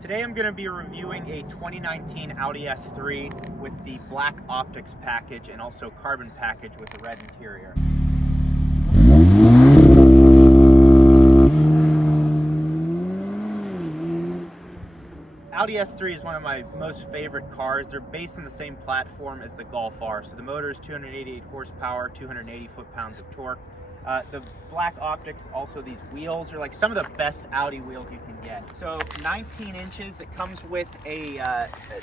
Today I'm going to be reviewing a 2019 Audi S3 with the black optics package and also carbon package with the red interior. Audi S3 is one of my most favorite cars. They're based on the same platform as the Golf R. So the motor is 288 horsepower, 280 foot-pounds of torque. The black optics, also these wheels, are like some of the best Audi wheels you can get. So 19 inches, it comes with a,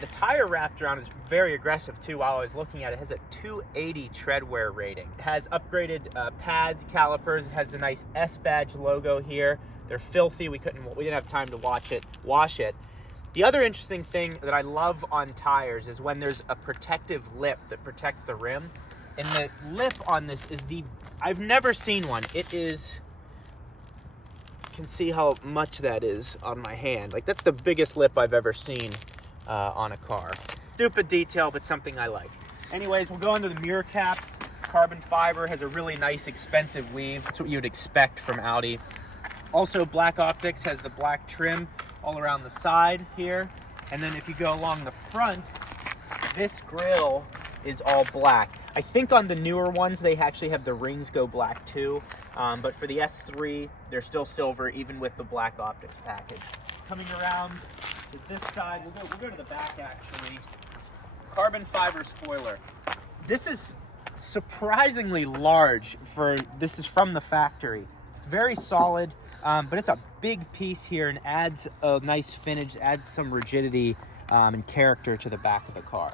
the tire wrapped around is very aggressive too. While I was looking at it, it has a 280 tread wear rating. It has upgraded pads, calipers, it has the nice S badge logo here. They're filthy, we didn't have time to wash it. The other interesting thing that I love on tires is when there's a protective lip that protects the rim. And the lip on this is I've never seen one. It is, you can see how much that is on my hand. Like, that's the biggest lip I've ever seen on a car. Stupid detail, but something I like. Anyways, we'll go into the mirror caps. Carbon fiber has a really nice, expensive weave. That's what you would expect from Audi. Also, black optics has the black trim all around the side here. And then if you go along the front, this grille is all black. I think on the newer ones, they actually have the rings go black too. But for the S3, they're still silver, even with the black optics package. Coming around to this side, we'll go to the back actually. Carbon fiber spoiler. This is surprisingly large this is from the factory. It's very solid, but it's a big piece here and adds a nice finish, adds some rigidity and character to the back of the car.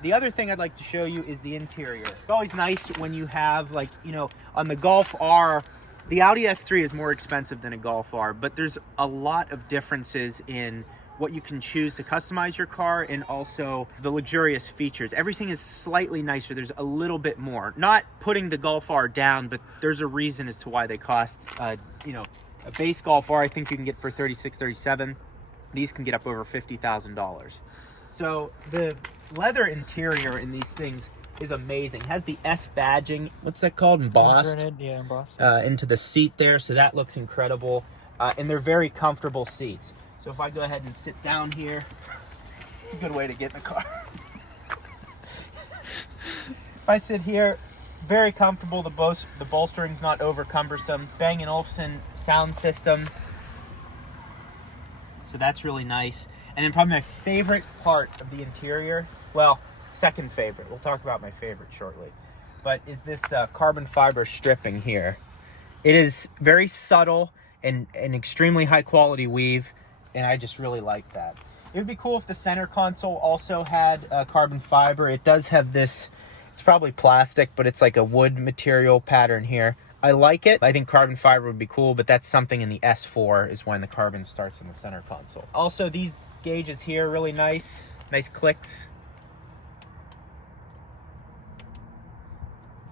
The other thing I'd like to show you is the interior. It's always nice when you have, like, you know, on the Golf R, the Audi S3 is more expensive than a Golf R, but there's a lot of differences in what you can choose to customize your car and also the luxurious features. Everything is slightly nicer. There's a little bit more. Not putting the Golf R down, but there's a reason as to why they cost, you know, a base Golf R I think you can get for $36,000, $37,000. These can get up over $50,000. So the leather interior in these things is amazing. It has the S badging. What's that called? Embossed? Yeah, embossed. Into the seat there, so that looks incredible. And they're very comfortable seats. So if I go ahead and sit down here, it's a good way to get in the car. If I sit here, very comfortable. The bolstering's not over cumbersome. Bang & Olufsen sound system. So that's really nice. And then probably my favorite part of the interior, well, second favorite, we'll talk about my favorite shortly, but is this carbon fiber stripping here. It is very subtle and an extremely high quality weave, and I just really like that. It would be cool if the center console also had carbon fiber. It does have this, it's probably plastic, but it's like a wood material pattern here. I like it. I think carbon fiber would be cool, but that's something in the S4 is when the carbon starts in the center console. Also, these gauges here, really nice clicks.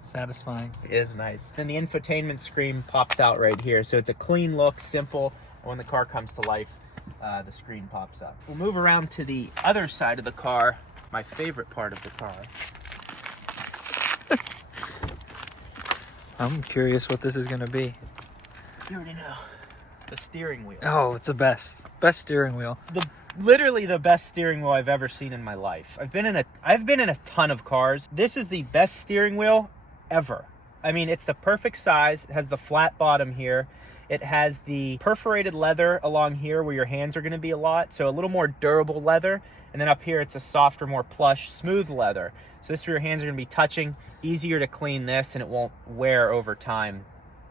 Satisfying. It is nice. And the infotainment screen pops out right here. So it's a clean look, simple. And when the car comes to life, the screen pops up. We'll move around to the other side of the car, my favorite part of the car. I'm curious what this is going to be. You already know. The steering wheel. Oh, it's the best. Best steering wheel. Literally the best steering wheel I've ever seen in my life. I've been in a ton of cars. This is the best steering wheel ever. I mean, it's the perfect size. It has the flat bottom here. It has the perforated leather along here where your hands are going to be a lot. So a little more durable leather. And then up here, it's a softer, more plush, smooth leather. So this is where your hands are going to be touching. Easier to clean this, and it won't wear over time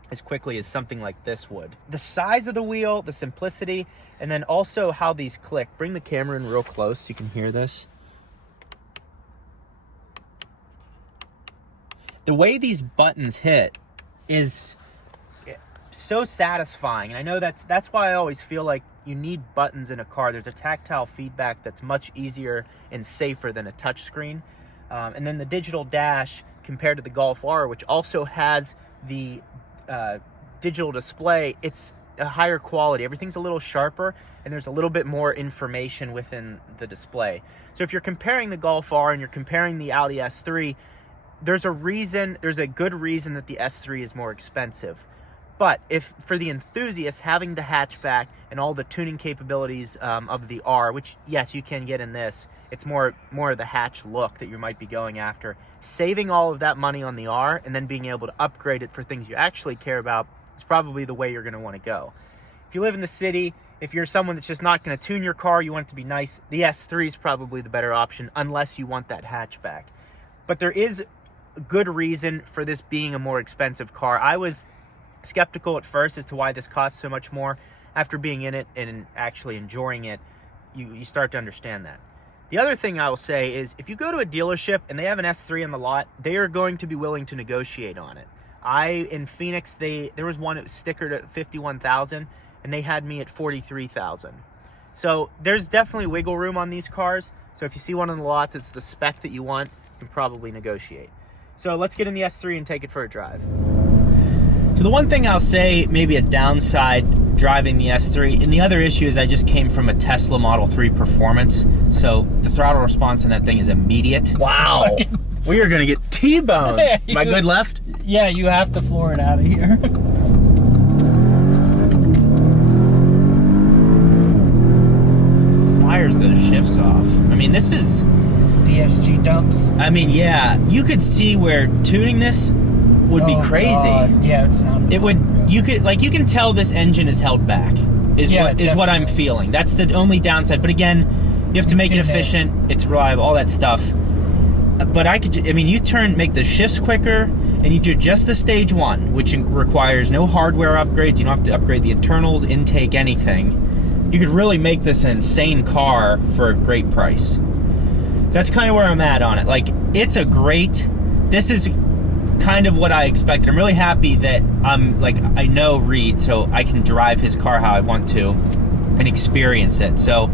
as quickly as something like this would. The size of the wheel, the simplicity, and then also how these click. Bring the camera in real close so you can hear this. The way these buttons hit is so satisfying. And I know that's why I always feel like you need buttons in a car. There's a tactile feedback that's much easier and safer than a touchscreen. And then the digital dash compared to the Golf R, which also has the digital display, it's a higher quality. Everything's a little sharper, and there's a little bit more information within the display. So if you're comparing the Golf R and you're comparing the Audi S3, there's a good reason that the S3 is more expensive. But if for the enthusiast, having the hatchback and all the tuning capabilities of the R, which yes, you can get in this, it's more of the hatch look that you might be going after. Saving all of that money on the R and then being able to upgrade it for things you actually care about is probably the way you're going to want to go. If you live in the city, if you're someone that's just not going to tune your car, you want it to be nice, the S3 is probably the better option unless you want that hatchback. But there is a good reason for this being a more expensive car. I was skeptical at first as to why this costs so much more. After being in it and actually enjoying it, you start to understand that. The other thing I will say is if you go to a dealership and they have an S3 in the lot, they are going to be willing to negotiate on it. In Phoenix, there was one that was stickered at $51,000 and they had me at $43,000. So there's definitely wiggle room on these cars. So if you see one on the lot that's the spec that you want, you can probably negotiate. So let's get in the S3 and take it for a drive. So the one thing I'll say, maybe a downside driving the S3, and the other issue is I just came from a Tesla Model 3 Performance, so the throttle response on that thing is immediate. Wow. We are gonna get T-boned. Am I good left? Yeah, you have to floor it out of here. Fires those shifts off. I mean, this is DSG dumps. I mean, yeah, you could see where tuning this would be crazy. God. Yeah, it would. You can tell this engine is held back. Is what I'm feeling. That's the only downside. But again, you have to make it efficient. It's reliable. All that stuff. But you make the shifts quicker, and you do just the stage 1, which requires no hardware upgrades. You don't have to upgrade the internals, intake, anything. You could really make this an insane car for a great price. That's kind of where I'm at on it. This is kind of what I expected. I'm really happy that I know Reed, so I can drive his car how I want to and experience it. So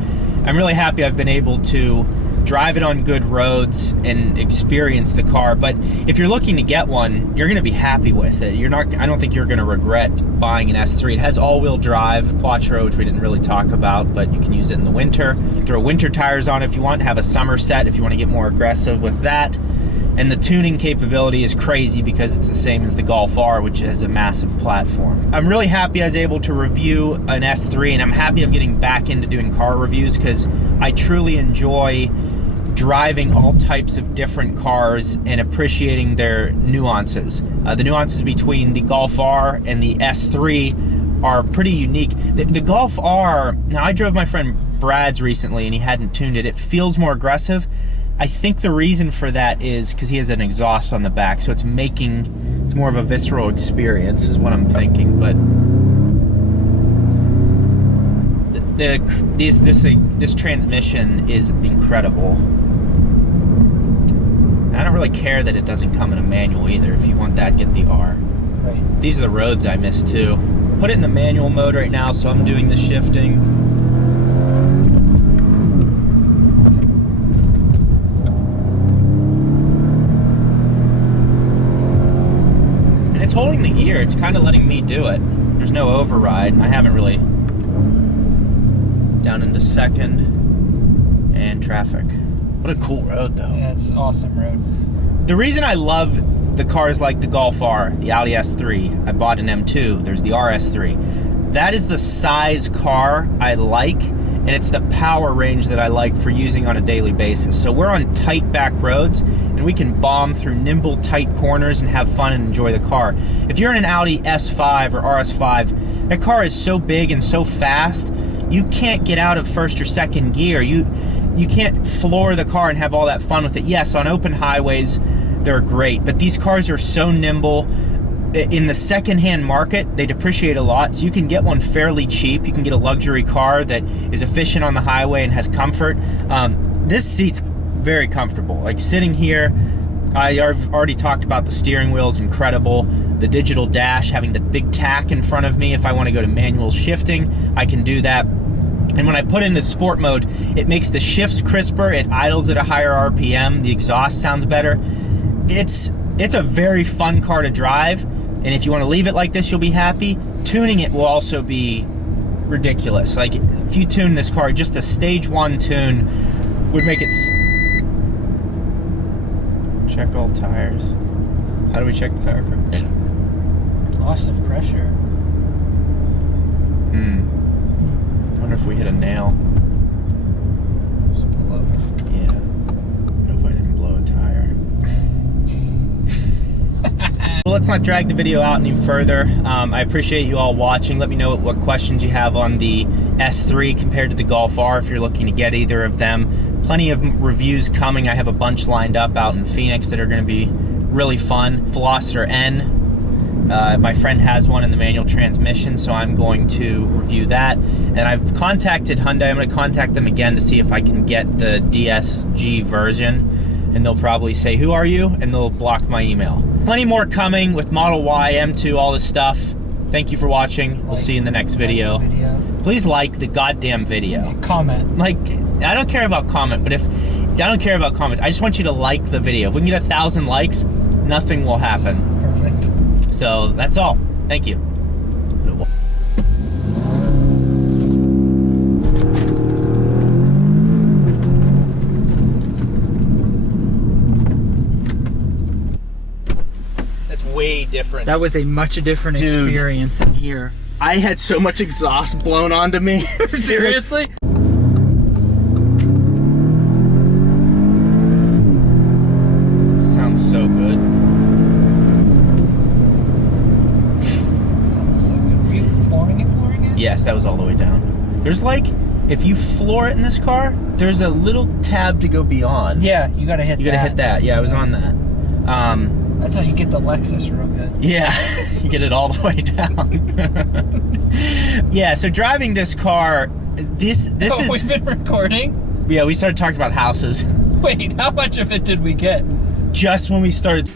I'm really happy I've been able to drive it on good roads and experience the car. But if you're looking to get one, you're going to be happy with it. I don't think you're going to regret buying an S3. It has all-wheel drive, Quattro, which we didn't really talk about, but you can use it in the winter. Throw winter tires on if you want, have a summer set if you want to get more aggressive with that. And the tuning capability is crazy because it's the same as the Golf R, which has a massive platform. I'm really happy I was able to review an S3, and I'm happy I'm getting back into doing car reviews because I truly enjoy driving all types of different cars and appreciating their nuances. The nuances between the Golf R and the S3 are pretty unique. The Golf R, now I drove my friend Brad's recently and he hadn't tuned it. It feels more aggressive. I think the reason for that is because he has an exhaust on the back, so it's more of a visceral experience is what I'm thinking. But this transmission is incredible. I don't really care that it doesn't come in a manual either. If you want that, get the R. Right. These are the roads I miss too. Put it in the manual mode right now, so I'm doing the shifting. It's holding the gear. It's kind of letting me do it. There's no override. I haven't really. Down into second and traffic. What a cool road, though. Yeah, it's an awesome road. The reason I love the cars like the Golf R, the Audi S3, I bought an M2, there's the RS3. That is the size car I like, and it's the power range that I like for using on a daily basis. So we're on tight back roads, and we can bomb through nimble, tight corners and have fun and enjoy the car. If you're in an Audi S5 or RS5, that car is so big and so fast, you can't get out of first or second gear. You can't floor the car and have all that fun with it. Yes, on open highways, they're great, but these cars are so nimble. In the secondhand market, they depreciate a lot, so you can get one fairly cheap. You can get a luxury car that is efficient on the highway and has comfort. This seat's very comfortable. Like sitting here, I've already talked about the steering wheel is incredible. The digital dash, having the big tack in front of me. If I want to go to manual shifting, I can do that. And when I put into sport mode, it makes the shifts crisper. It idles at a higher RPM. The exhaust sounds better. It's a very fun car to drive. And if you want to leave it like this, you'll be happy. Tuning it will also be ridiculous. Like if you tune this car, just a stage 1 tune would make it. Check all tires. How do we check the tire pressure? Loss of pressure. Wonder if we hit a nail. Just pull over. Yeah. I hope I didn't blow a tire. Well, let's not drag the video out any further. I appreciate you all watching. Let me know what questions you have on the S3 compared to the Golf R if you're looking to get either of them. Plenty of reviews coming. I have a bunch lined up out in Phoenix that are going to be really fun. Veloster N. My friend has one in the manual transmission, so I'm going to review that. And I've contacted Hyundai. I'm going to contact them again to see if I can get the DSG version. And they'll probably say, who are you? And they'll block my email. Plenty more coming with Model Y, M2, all this stuff. Thank you for watching. We'll see you in the next video. Please like the goddamn video. Comment. Like, I don't care about comment, but I don't care about comments. I just want you to like the video. If we can get 1,000 likes, nothing will happen. Perfect. So that's all. Thank you. That's way different. That was a much different experience in here. I had so much exhaust blown onto me. Seriously? Sounds so good. Sounds so good. Were you flooring it? Yes, that was all the way down. There's like, if you floor it in this car, there's a little tab to go beyond. Yeah, you gotta hit that. You gotta hit that. Yeah, I was on that. That's how you get the Lexus real good. Yeah, you get it all the way down. Yeah, so driving this car, this is... We've been recording? Yeah, we started talking about houses. Wait, how much of it did we get? Just when we started...